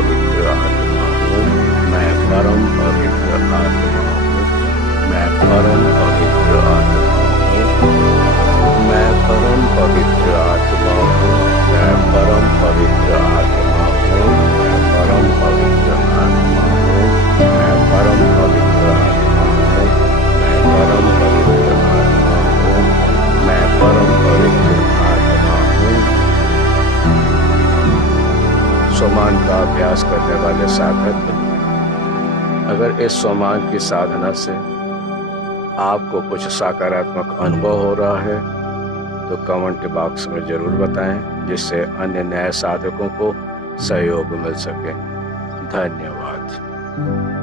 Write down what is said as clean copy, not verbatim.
पवित्र आत्मा हूँ, मैं परम पवित्र आत्मा हूँ, मैं परम पवित्र आत्मा हूँ, मैं परम पवित्र आत्मा हूँ, मैं परम पवित्र आत्मा हूँ, मैं परम पवित्र आत्मा हूँ, मैं परम पवित्र आत्मा हूँ, मैं परम पवित्र आत्मा हूँ, मैं परम पवित्र आत्मा हूँ। सोमान का अभ्यास करने वाले साधक, अगर इस सोमान की साधना से आपको कुछ सकारात्मक अनुभव हो रहा है तो कमेंट बॉक्स में जरूर बताएं, जिससे अन्य नए साधकों को सहयोग मिल सके। धन्यवाद।